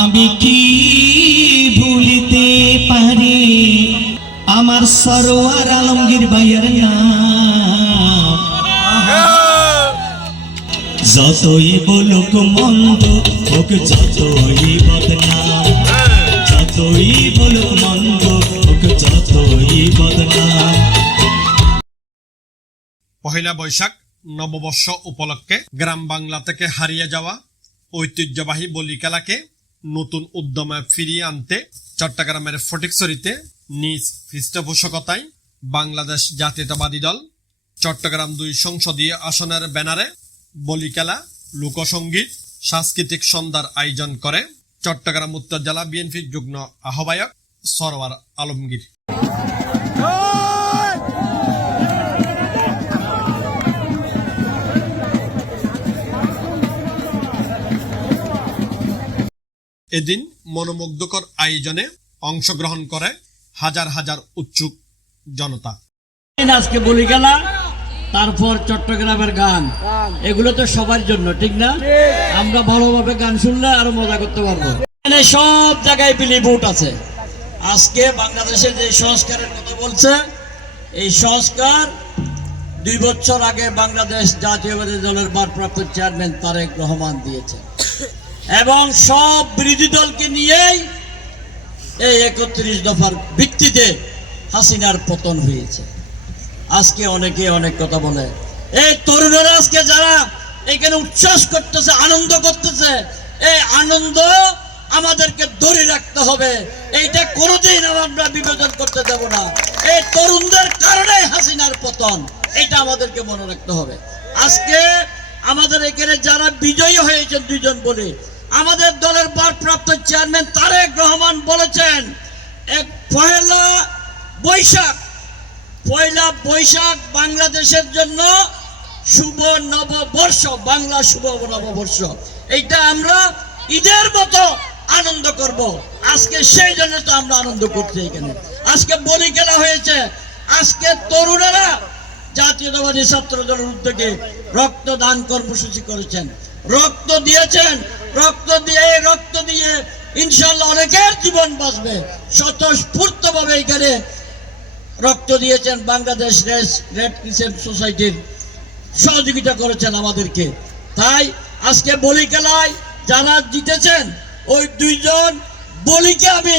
আমি কি ভুলিতে পারি? আমার সরোয়ার আলমগীর ভাইয়ের নাম। যতই বলুক মন্দ, হোক যতই বদনাম। যতই বলুক মন্দ, হোক যতই বদনাম। পহেলা বৈশাখ, নববর্ষ উপলক্ষে গ্রাম বাংলা থেকে হারিয়ে যাওয়া ঐতিহ্যবাহী বলি খেলাকে নতুন উদ্যমে ফিরিয়ে আনতে চট্টগ্রামের ফটিকছড়িতে নিজ পৃষ্ঠপোষকতায় বাংলাদেশ জাতীয়তাবাদী দল, চট্টগ্রাম দুই সংসদীয় আসনের ব্যানারে বলি খেলা লোকসঙ্গীত সাংস্কৃতিক সন্ধ্যার আয়োজন করে চট্টগ্রাম উত্তর জেলা বিএনপির যুগ্ম আহ্বায়ক সরওয়ার আলমগীর। এদিন মনোমুগ্ধকর আয়োজনে অংশগ্রহণ করে হাজার হাজার উৎসুক জনতা। আজকে বলি গেলা, তারপর চট্টগ্রামের গান। এগুলো তো সবার জন্য, ঠিক না? আমরা ভালোভাবে গান শুনলে আরও মজা করতে পারব। এখানে সব জায়গায় বিলিভুট আছে। আজকে বাংলাদেশে যে সংস্কারের কথা বলছে, এই সংস্কার দুই বছর আগে বাংলাদেশ জাতীয়বাদী দলের ভারপ্রাপ্ত চেয়ারম্যান তারেক রহমান দিয়েছে। এবং সব বিরোধী দলকে নিয়েই এই একত্রিশ দফার ভিত্তিতে হাসিনার পতন হয়েছে। আজকে অনেকে অনেক কথা বলে, এই তরুণরা আজকে যারা এখানে উচ্ছ্বাস করতেছে, আনন্দ করতেছে, এই আনন্দ আমাদেরকে ধরে রাখতে হবে। এইটা কোনোদিন আমরা বিবেচন করতে দেব না। এই তরুণদের কারণে হাসিনার পতন, এটা আমাদেরকে মনে রাখতে হবে। আজকে আমাদের এখানে যারা বিজয়ী হয়েছেন দুইজন বলে আমাদের দলের ভারপ্রাপ্ত চেয়ারম্যান তারেক রহমান বলেছেন, এক পহেলা বৈশাখ, পয়লা বৈশাখ বাংলাদেশের জন্য শুভ নববর্ষ, বাংলা শুভ নববর্ষ। এইটা আমরা ঈদের মতো আনন্দ করব। আজকে সেই জন্য তো আমরা আনন্দ করছি এখানে। আজকে বলি খেলা হয়েছে, আজকে তরুণেরা জাতীয়তাবাদী ছাত্র দলের উদ্যোগে রক্তদান কর্মসূচি করেছেন। রক্ত দিয়েছেন, রক্ত দিয়ে রক্ত দিয়ে ইনশাল্লাহ অনেকের জীবন বাঁচবে। স্বতঃস্ফূর্ত ভাবে এখানে রক্ত দিয়েছেন বাংলাদেশ রেড ক্রিসেন্ট সোসাইটির সহযোগিতা করেছেন আমাদেরকে। তাই আজকে বলি খেলায় যারা জিতেছেন ওই দুইজন বলিকে আমি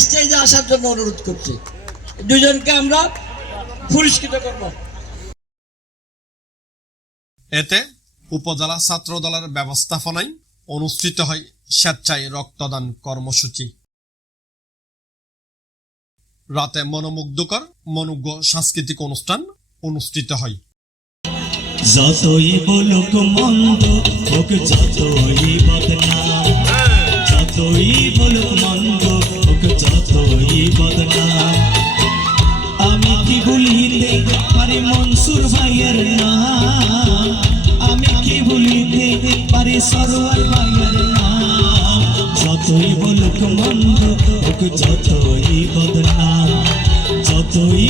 স্টেজে আসার জন্য অনুরোধ করছি। দুইজনকে আমরা পুরস্কৃত করব। এতে উপজেলা ছাত্র দলের ব্যবস্থাপনায় অনুষ্ঠিত হয় স্বেচ্ছায় রক্তদান কর্মসূচি। রাতে মনোমুগ্ধকর মনোজ্ঞ সাংস্কৃতিক অনুষ্ঠান অনুষ্ঠিত হয়। যতই বলুক মন্দ হোক, যতই বদনাম যতই বলুক মন্দ হোক, যতই বদনাম আমি কি ভুলিতে পারি মনসুর ভাইয়ের ভুলিতে তারে সরোয়ার মায়ের নাম। যতই বলুক মন্দ যতই বদনাম যতই